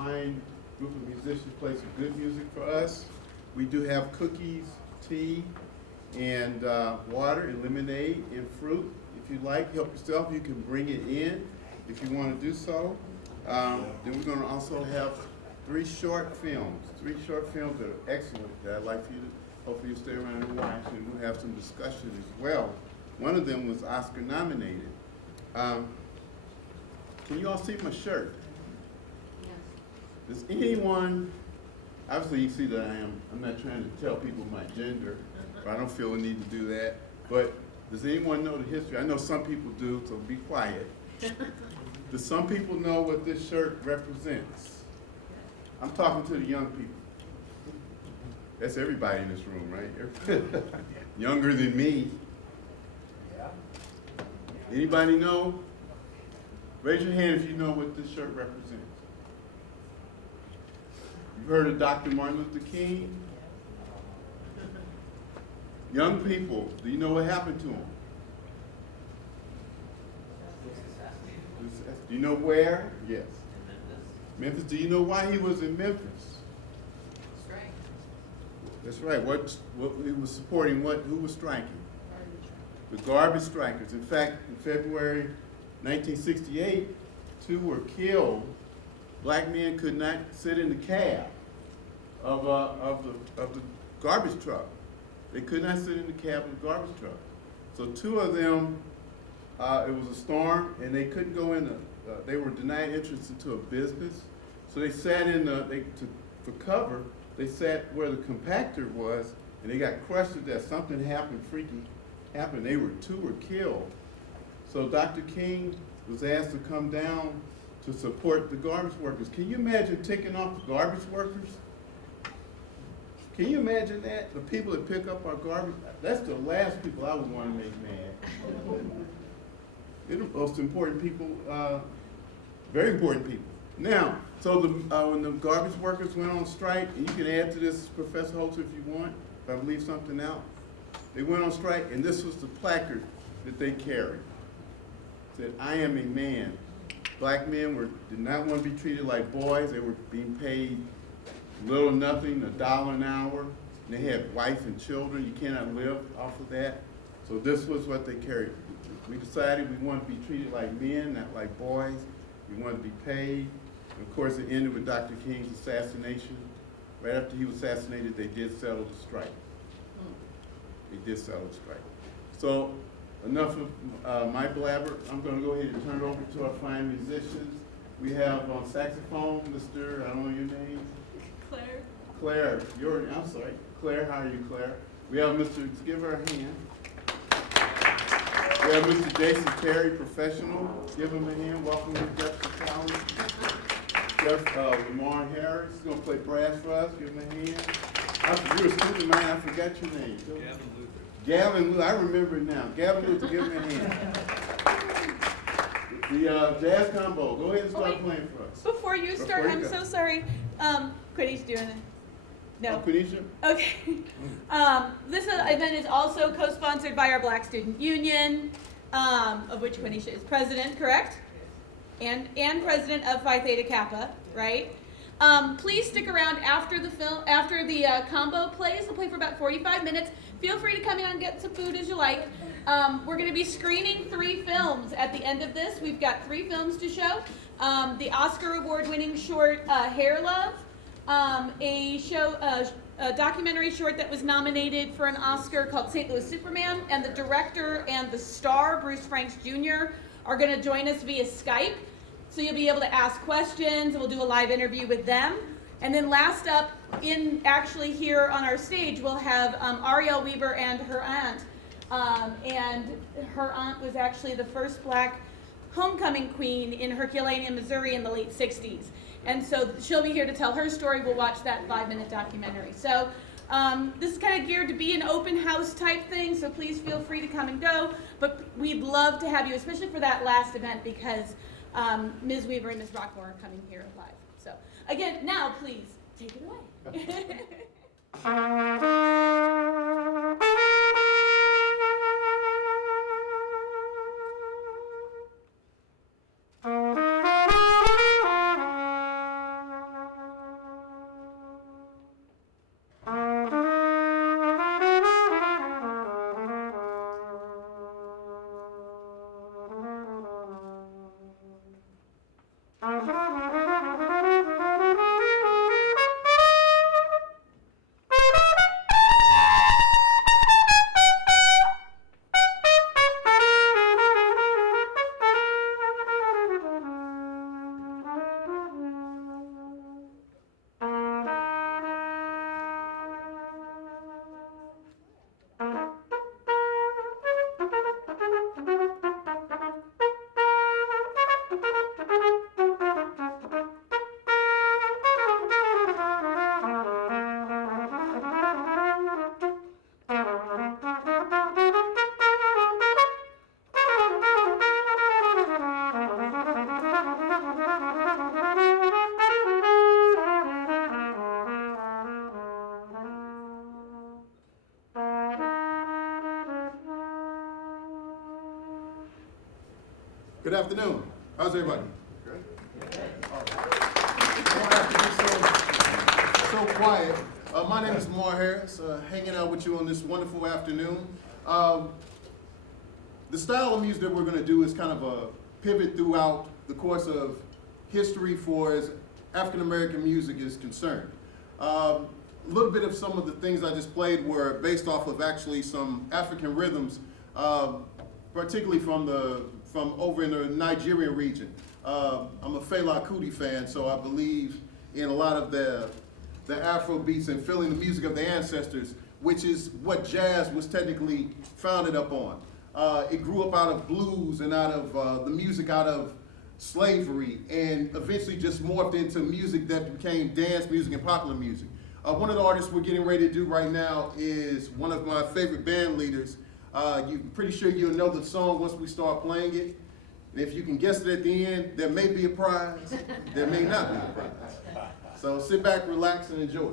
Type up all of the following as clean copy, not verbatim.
fine group of musicians play some good music for us. We do have cookies, tea, and water and lemonade and fruit. If you like, help yourself. You can bring it in if you want to do so. Then we're going to also have three short films that are excellent that I'd like for you to, hopefully you stay around and watch, and we'll have some discussion as well. One of them was Oscar nominated. Can you all see my shirt? Yes. Does anyone, obviously you see that I'm not trying to tell people my gender, but I don't feel the need to do that. But does anyone know the history? I know some people do, so be quiet. Do some people know what this shirt represents? I'm talking to the young people. That's everybody in this room, right? Younger than me. Anybody know? Raise your hand if you know what this shirt represents. You've heard of Dr. Martin Luther King? Young people, do you know what happened to him? Do you know where? Yes. Memphis. Do you know why he was in Memphis? Strike. That's right. What he was supporting? Who was striking? The garbage strikers. In fact, in February 1968, 2 were killed. Black men could not sit in the cab of the garbage truck. They could not sit in the cab of the garbage truck. So 2 of them, it was a storm, and they couldn't go in. They were denied entrance into a business. So they sat in for cover. They sat where the compactor was, and they got crushed to death. Something happened, freaky happened. 2 were killed. So Dr. King was asked to come down to support the garbage workers. Can you imagine taking off the garbage workers? Can you imagine that? The people that pick up our garbage, that's the last people I would want to make mad. They're the most important people, very important people. Now, so when the garbage workers went on strike, and you can add to this, Professor Holzer, if you want, if I leave something out. They went on strike, and this was the placard that they carried. It said, "I am a man." Black men did not want to be treated like boys. They were being paid little or nothing, $1 an hour. And they had wife and children. You cannot live off of that. So this was what they carried. We decided we wanted to be treated like men, not like boys. We wanted to be paid. And of course, it ended with Dr. King's assassination. Right after he was assassinated, they did settle the strike. They did settle the strike. So enough of my blabber. I'm going to go ahead and turn it over to our fine musicians. We have on saxophone, Mr. I don't know your name. Claire. Claire, I'm sorry. Claire, how are you, Claire? We have Mr. Give her a hand. We have Mr. Jason Terry, professional. Give him a hand. Welcome to Jefferson College. Lamar Harris is going to play brass for us. Give him a hand. You're a student of mine. I forgot your name. Gavin Luther. I remember it now. Gavin Luther, give him a hand. The jazz combo. Go ahead and start playing for us. Before you start, I'm so sorry. Quinny's doing it. No. Oh, Quenisha? Okay. This event is also co-sponsored by our Black Student Union, of which Quenisha is president, correct? And president of Phi Theta Kappa, right? Please stick around after the combo plays. It'll play for about 45 minutes. Feel free to come in and get some food as you like. We're going to be screening 3 films at the end of this. We've got 3 films to show. The Oscar award-winning short Hair Love, a documentary short that was nominated for an Oscar called St. Louis Superman, and the director and the star, Bruce Franks Jr., are going to join us via Skype. So you'll be able to ask questions, and we'll do a live interview with them. And then last up, actually here on our stage, we'll have Ariel Weber and her aunt. And her aunt was actually the first Black homecoming queen in Herculaneum, Missouri in the late 60s. And so she'll be here to tell her story. We'll watch that 5-minute documentary. So this is kind of geared to be an open house type thing, so please feel free to come and go. But we'd love to have you, especially for that last event, because Ms. Weaver and Ms. Rockmore are coming here live. So again, now please take it away. Good afternoon. How's everybody? Good. All right. You don't have to be so quiet. My name is Mar Harris, hanging out with you on this wonderful afternoon. The style of music that we're going to do is kind of a pivot throughout the course of history for as African American music is concerned. A little bit of some of the things I just played were based off of actually some African rhythms, particularly from over in the Nigerian region. I'm a Fela Kuti fan, so I believe in a lot of the Afro beats and feeling the music of the ancestors, which is what jazz was technically founded upon. It grew up out of blues and out of the music out of slavery, and eventually just morphed into music that became dance music and popular music. One of the artists we're getting ready to do right now is one of my favorite band leaders. You're pretty sure you'll know the song once we start playing it. And if you can guess it at the end, there may be a prize, there may not be a prize. So sit back, relax, and enjoy.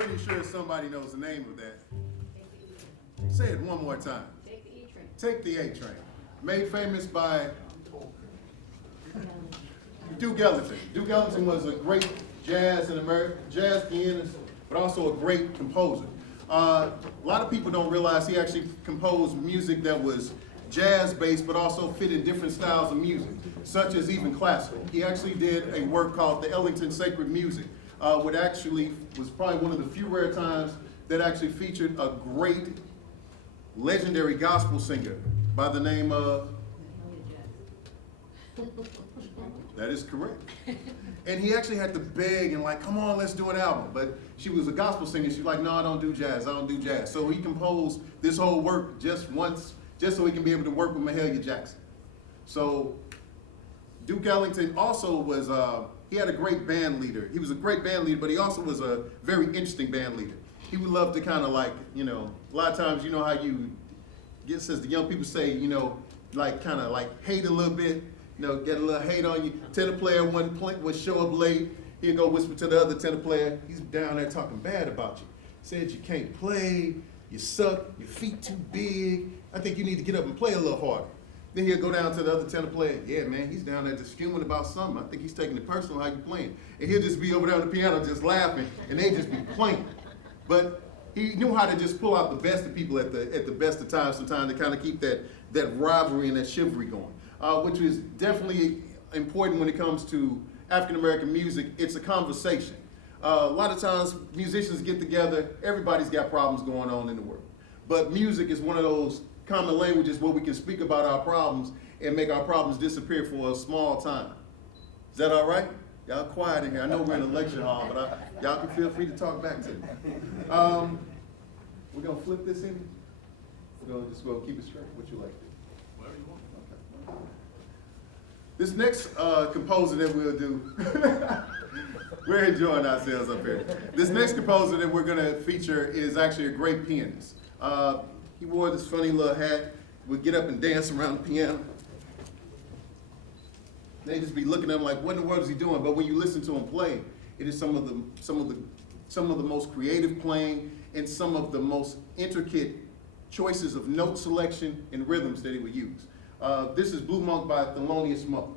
pretty sure somebody knows the name of that. Say it one more time. Take the E train. Take the A Train. Made famous by Duke Ellington. Duke Ellington was a great jazz pianist, but also a great composer. A lot of people don't realize he actually composed music that was jazz-based, but also fit in different styles of music, such as even classical. He actually did a work called the Ellington Sacred Music, which actually was probably one of the few rare times that actually featured a great legendary gospel singer by the name of, that is correct. And he actually had to beg and like, come on, let's do an album. But she was a gospel singer. She's like, no, I don't do jazz. I don't do jazz. So he composed this whole work just once, just so he can be able to work with Mahalia Jackson. So Duke Ellington also was, he had a great band leader. He was a great band leader, but he also was a very interesting band leader. He would love to kind of like, you know, a lot of times, you know how you get, as the young people say, you know, like kind of like hate a little bit, you know, get a little hate on you. Tenor player would show up late. He'd go whisper to the other tenor player. He's down there talking bad about you. Said you can't play, you suck, your feet too big. I think you need to get up and play a little harder. Then he'll go down to the other tenor player. Yeah, man, he's down there just fuming about something. I think he's taking it personal how you playing. And he'll just be over there on the piano just laughing, and they just be playing. But he knew how to just pull out the best of people at the best of times sometimes to kind of keep that rivalry and that chivalry going, which is definitely important when it comes to African-American music. It's a conversation. A lot of times musicians get together, everybody's got problems going on in the world. But music is one of those common languages where we can speak about our problems and make our problems disappear for a small time. Is that all right? Y'all quiet in here. I know we're in a lecture hall, but y'all can feel free to talk back to me. We're gonna flip this in. We're gonna keep it straight. What you like? Whatever you want. Okay. This next composer that we'll do, we're enjoying ourselves up here. This next composer that we're gonna feature is actually a great pianist. He wore this funny little hat, would get up and dance around the piano. They just be looking at him like, what in the world is he doing? But when you listen to him play, it is some of the most creative playing and some of the most intricate choices of note selection and rhythms that he would use. This is Blue Monk by Thelonious Monk.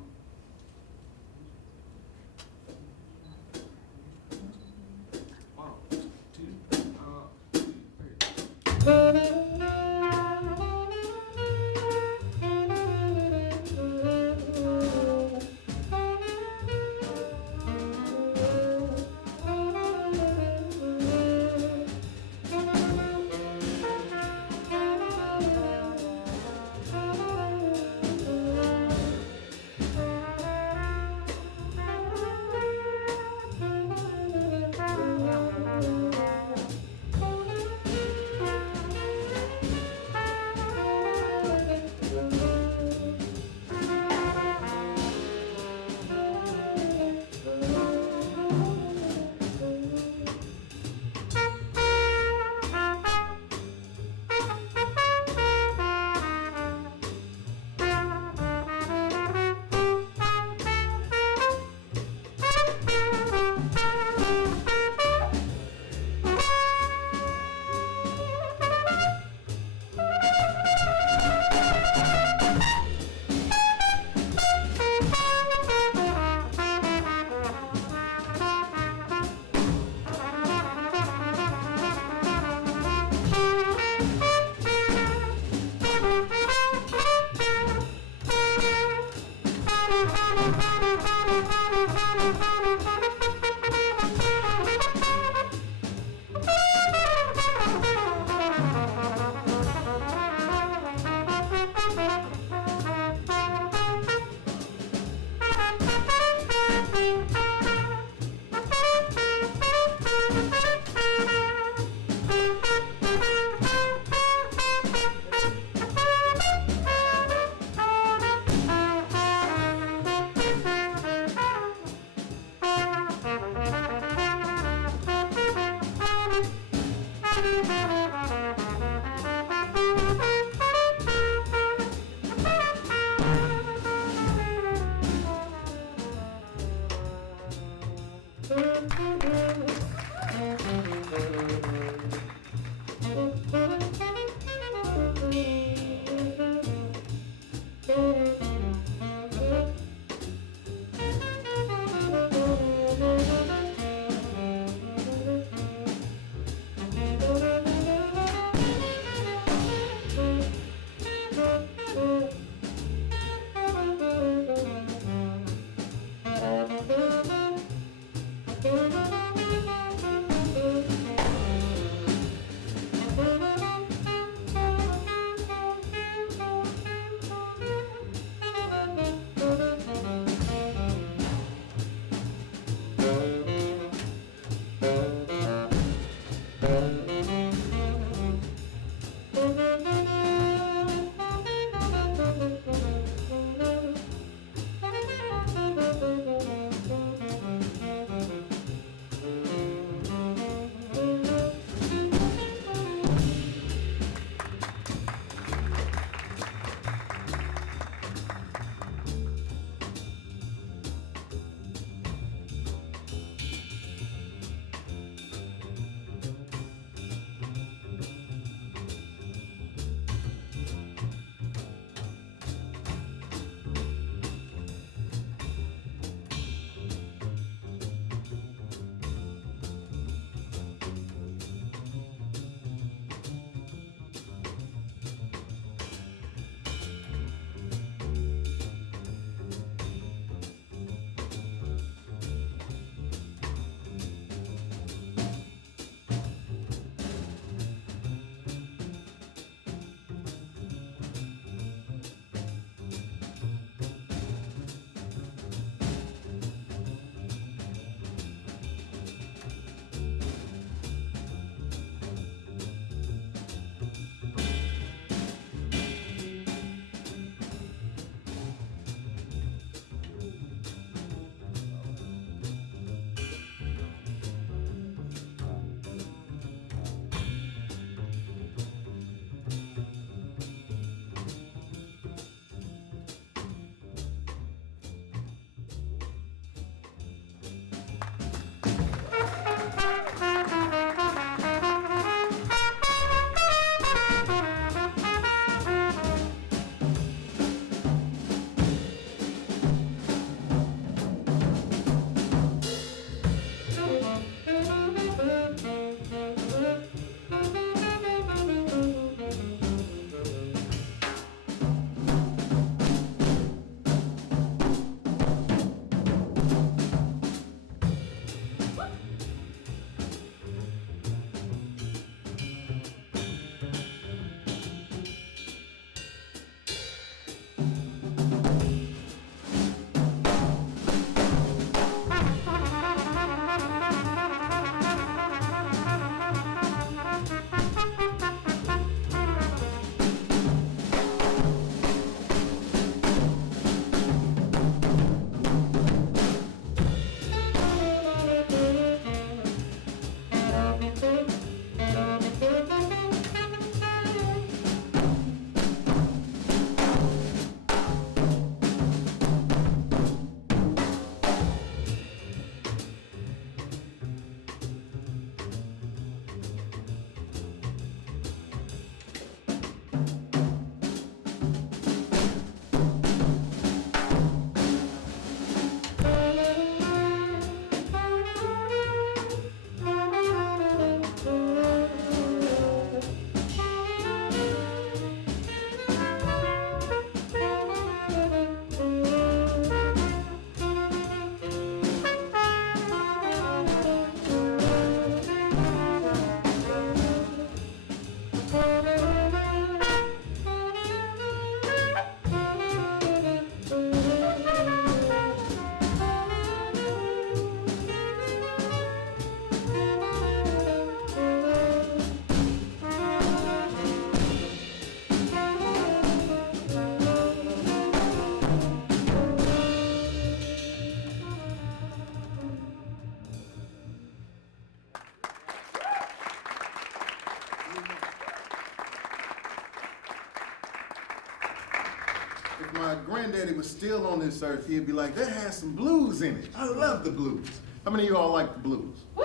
If my granddaddy was still on this earth, he'd be like, that has some blues in it. I love the blues. How many of you all like the blues? Woo!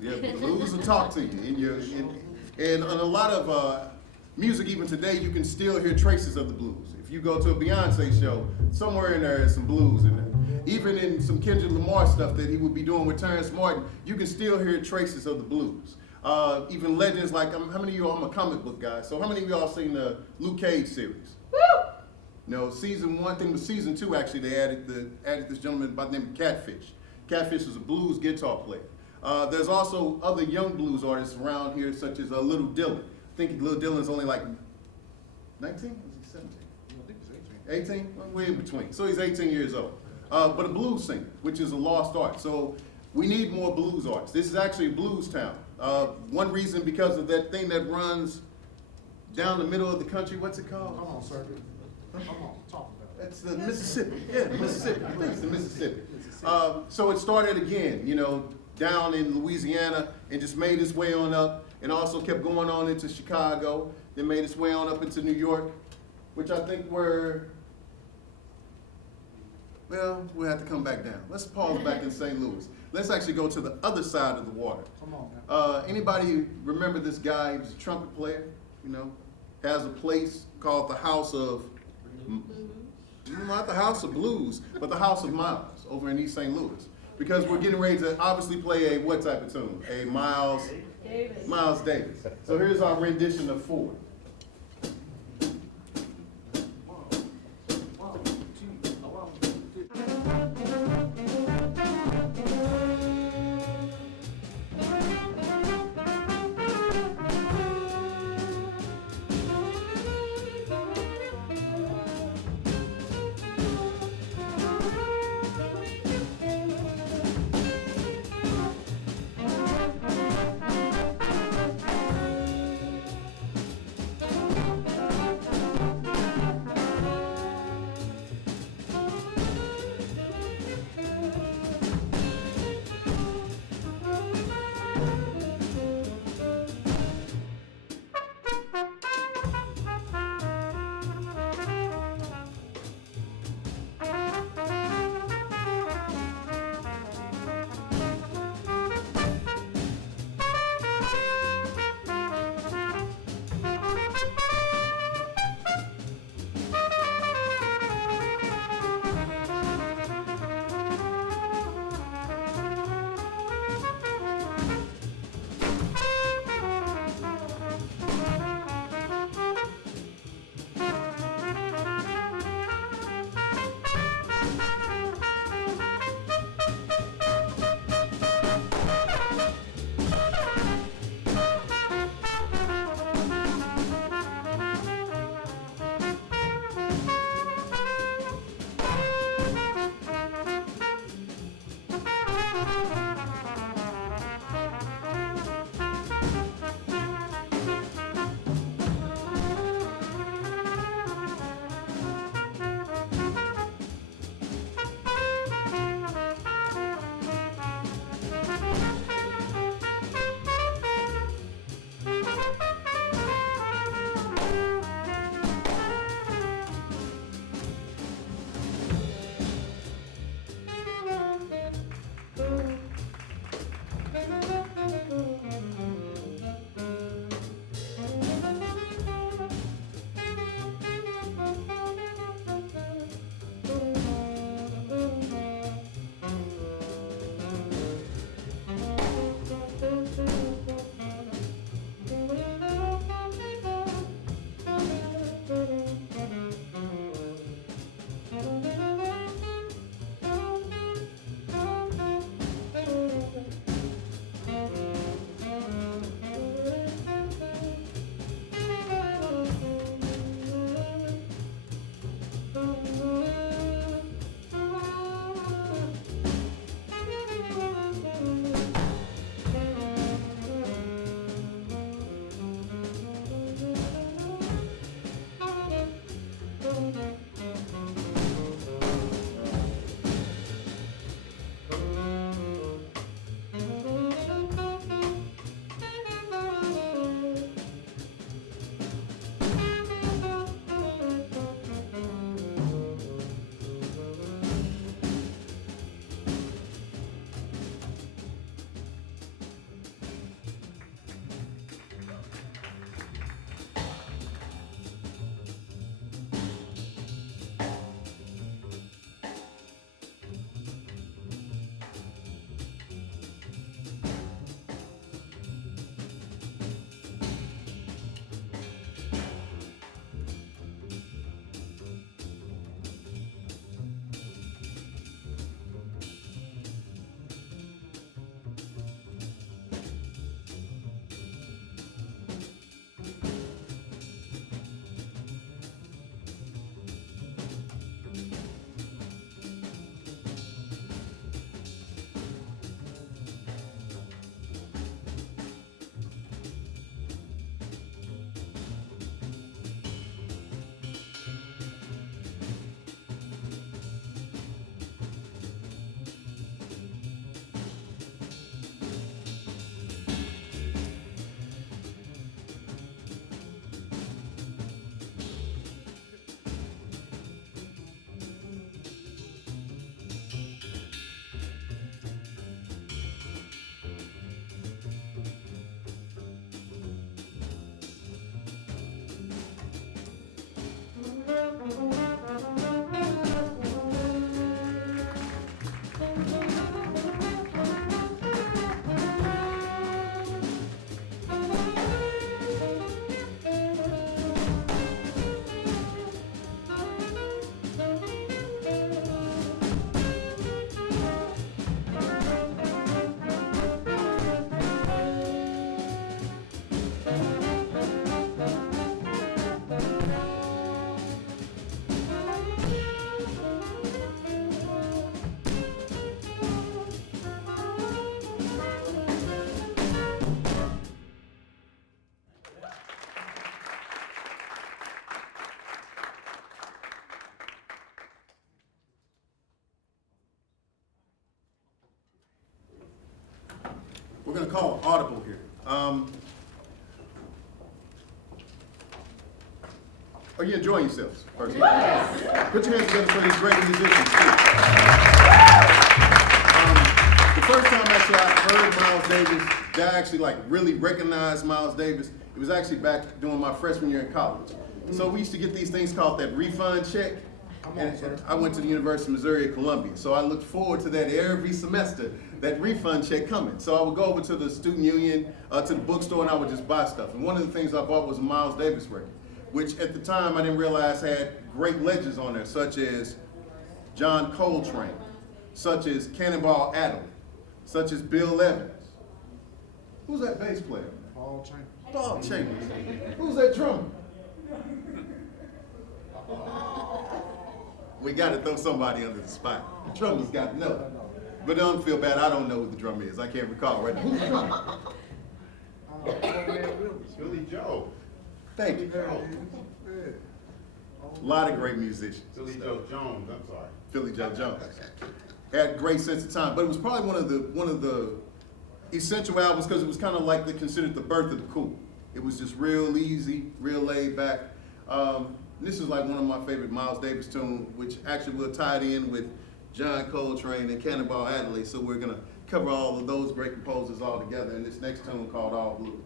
Yeah, the blues will talk to you. And a lot of music, even today, you can still hear traces of the blues. If you go to a Beyonce show, somewhere in there is some blues in there. Even in some Kendrick Lamar stuff that he would be doing with Terrence Martin, you can still hear traces of the blues. Even legends like, how many of you all, I'm a comic book guy, so how many of you all seen the Luke Cage series? Woo! No, season 1, I think it was season 2 actually, they added this gentleman by the name of Catfish. Catfish is a blues guitar player. There's also other young blues artists around here, such as Little Dylan. I think Little Dylan's only like 19? Was he 17? I think it's 18. 18? Well, way in between. So he's 18 years old. But a blues singer, which is a lost art. So we need more blues artists. This is actually a blues town. One reason because of that thing that runs down the middle of the country. What's it called? Come on, sir. Come on, talk about it. That's the Mississippi. Yeah, Mississippi. I think it's the Mississippi. So it started again, down in Louisiana and just made its way on up, and also kept going on into Chicago, then made its way on up into New York, which I think we'll have to come back down. Let's pause back in St. Louis. Let's actually go to the other side of the water. Come on now. Anybody remember this guy? He was a trumpet player, has a place called the House of, not the House of Blues, but the House of Miles over in East St. Louis. Because we're getting ready to obviously play a what type of tune? A Miles Davis. So here's our rendition of 4. we're gonna call an audible here. Are you enjoying yourselves? First? Yes. Put your hands together for these great musicians, too. The first time actually I heard Miles Davis, that I actually like really recognized Miles Davis, it was actually back during my freshman year in college. So we used to get these things called that refund check. And I went to the University of Missouri at Columbia, so I looked forward to that every semester, that refund check coming. So I would go over to the student union, to the bookstore, and I would just buy stuff. And one of the things I bought was a Miles Davis record, which at the time I didn't realize had great legends on there, such as John Coltrane, such as Cannonball Adderley, such as Bill Evans. Who's that bass player? Paul Chambers. Paul Chambers. Who's that drummer? We got to throw somebody under the spot. The drummer's got to know. But don't feel bad, I don't know who the drummer is. I can't recall right now. Who's the drummer? Billy Joe. Thank you. A lot of great musicians. Billy Joe Jones, I'm sorry. Philly Joe Jones. Had a great sense of time, but it was probably one of the essential albums because it was kind of like they considered the birth of the cool. It was just real easy, real laid back. This is like one of my favorite Miles Davis tunes, which actually will tie it in with John Coltrane and Cannonball Adderley. So we're gonna cover all of those great composers all together in this next tune called All Blues.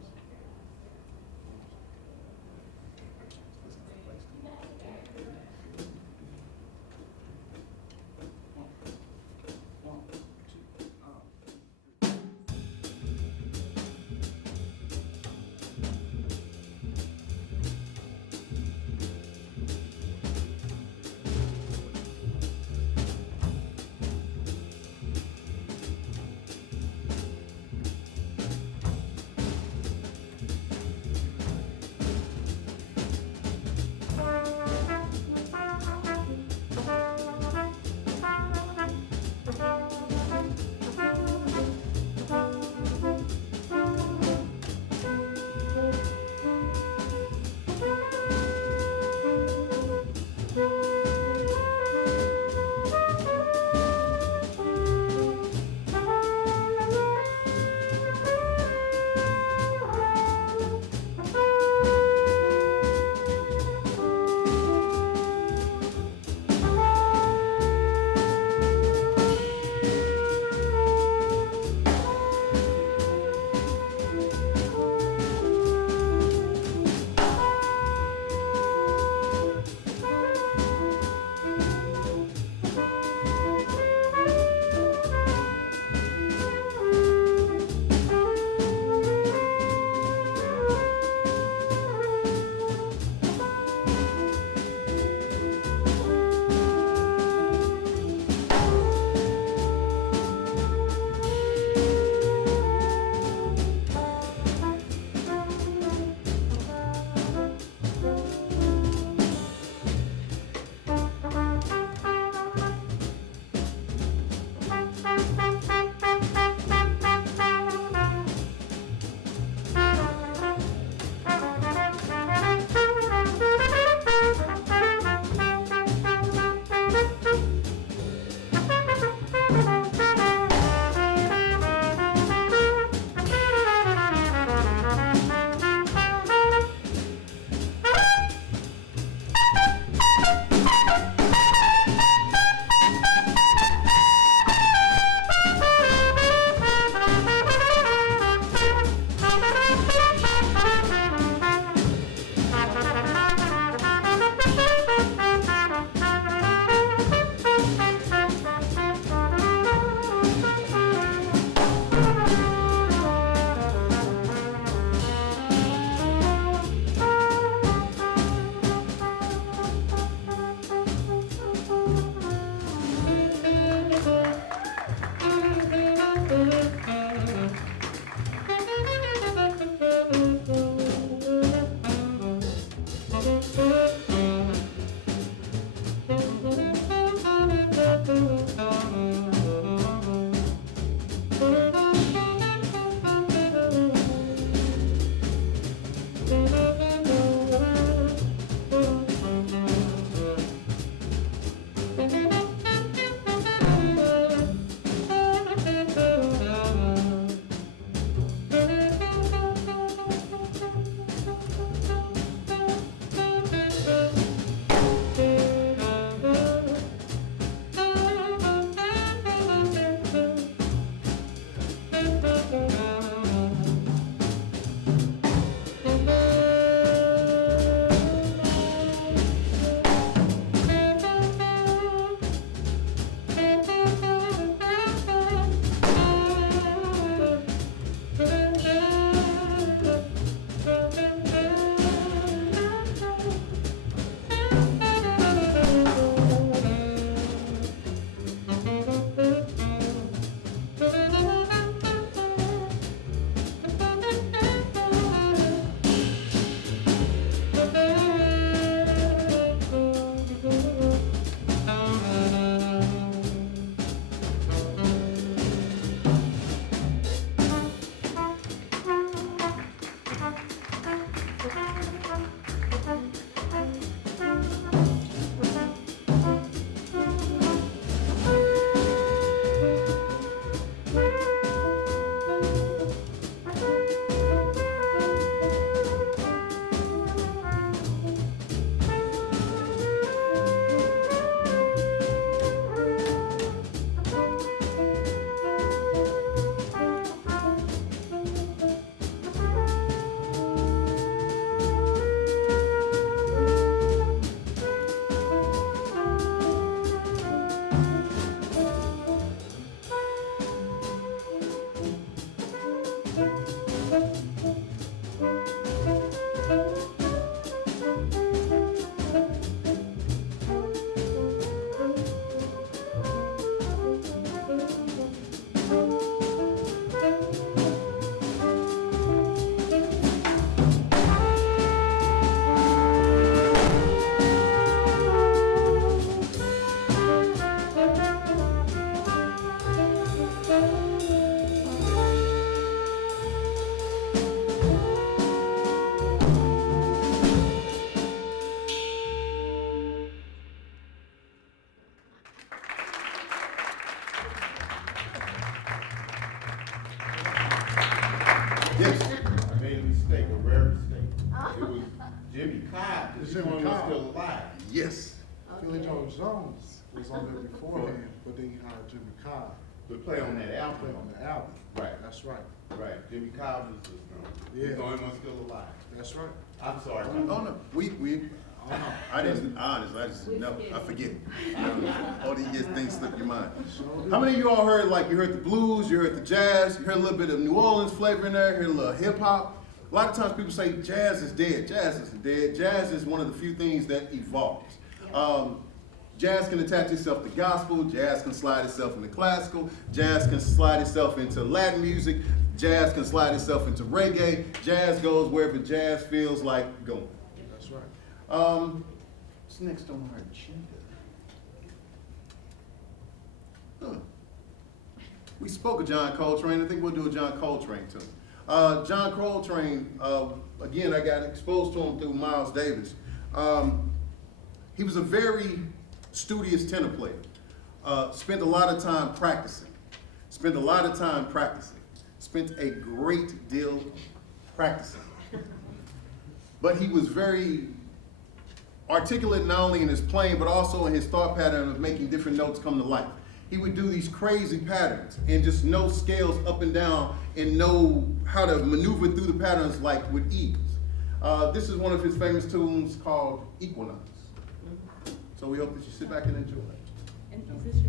Yes. I made a mistake, a rare mistake. It was Jimmy Cobb, It's this Jimmy one was Cobb. still alive. Yes. Philly Joe Jones was on there beforehand, but then he hired Jimmy Cobb. But play on that to album. play on the album. Right. That's right. Right, Jimmy Cobb was the drummer. He's Yeah. the only one still alive. That's right. I'm sorry. Oh, no, I didn't, honestly, I just, no, I forget. All these things slip your mind. How many of you all heard, like, you heard the blues, you heard the jazz, you heard a little bit of New Orleans flavor in there, you heard a little hip hop? A lot of times people say jazz is dead. Jazz isn't dead. Jazz is one of the few things that evolves. Jazz can attach itself to gospel, jazz can slide itself into classical, jazz can slide itself into Latin music, jazz can slide itself into reggae, jazz goes wherever jazz feels like going. That's right. What's next on our agenda? We spoke of John Coltrane. I think we'll do a John Coltrane too. John Coltrane, again, I got exposed to him through Miles Davis. He was a very studious tenor player. Spent a lot of time practicing. Spent a great deal practicing. But he was very articulate not only in his playing, but also in his thought pattern of making different notes come to life. He would do these crazy patterns and just know scales up and down and know how to maneuver through the patterns like with ease. This is one of his famous tunes called Equinox. So we hope that you sit back and enjoy it. And is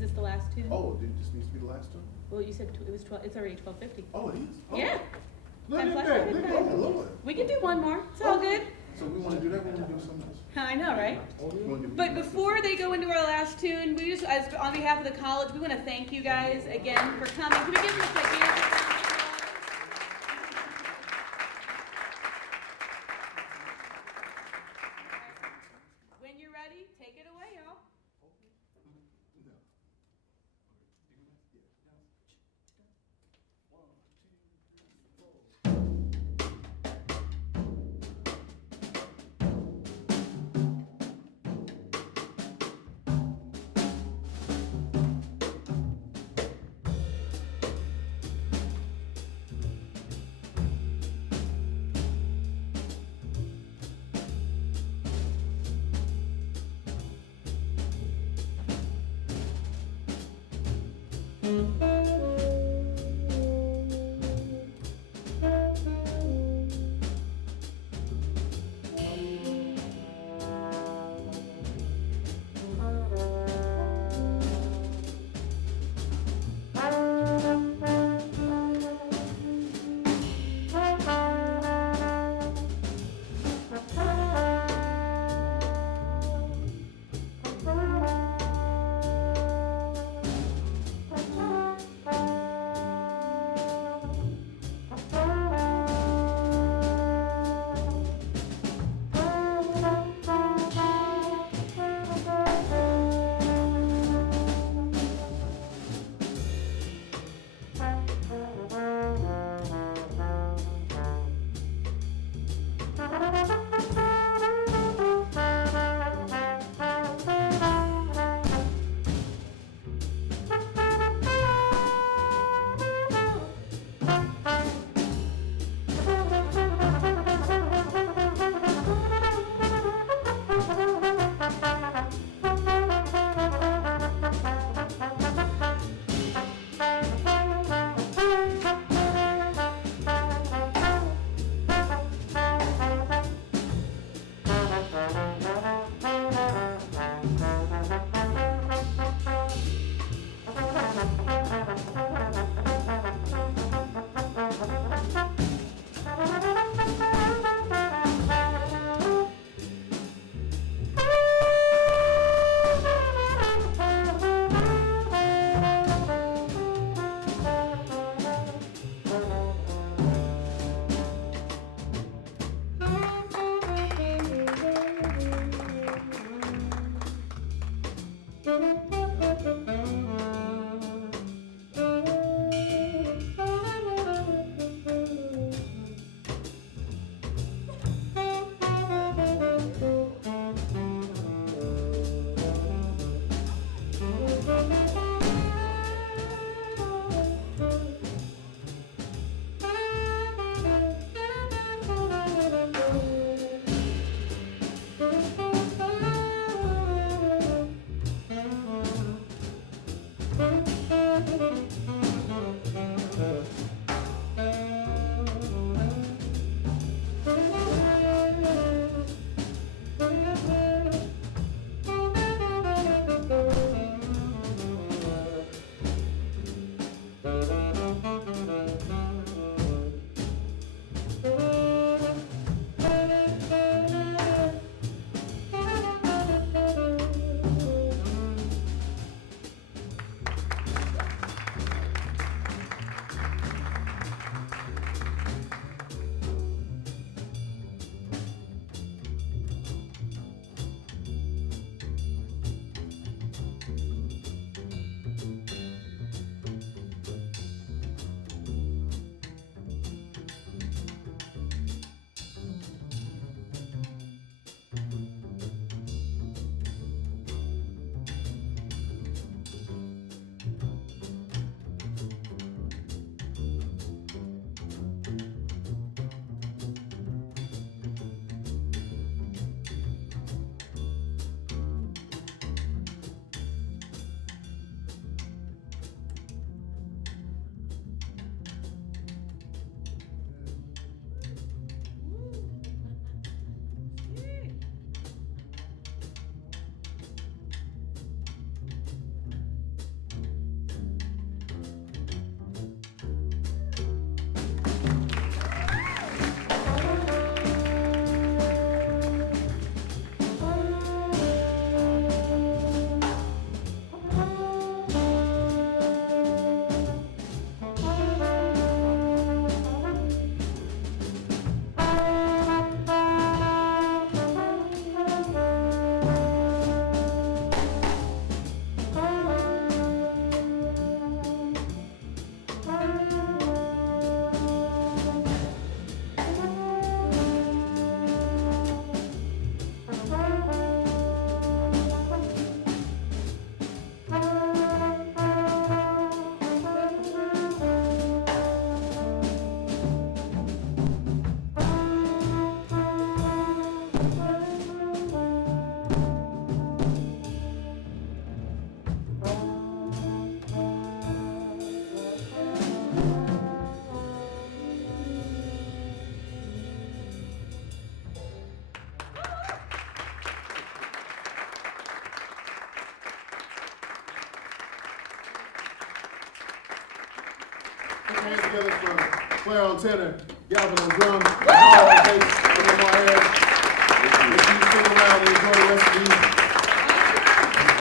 this the last tune? Oh, this needs to be the last one? Well, you said it was 12, it's already 12:50. Oh, it is? Oh. Yeah. Look Time at flies that, by look quick. at that, Lord. We can do one more. It's all good. So we want to do that, we want to do something else. I know, right? You wanna do- But before they go into our last tune, we just, as on behalf of the college, we want to thank you guys again for coming. Can we give them a gigantic round of applause? When you're ready, take it away, y'all. together for Claire on tenor, Galvin on drums, and Paul on bass.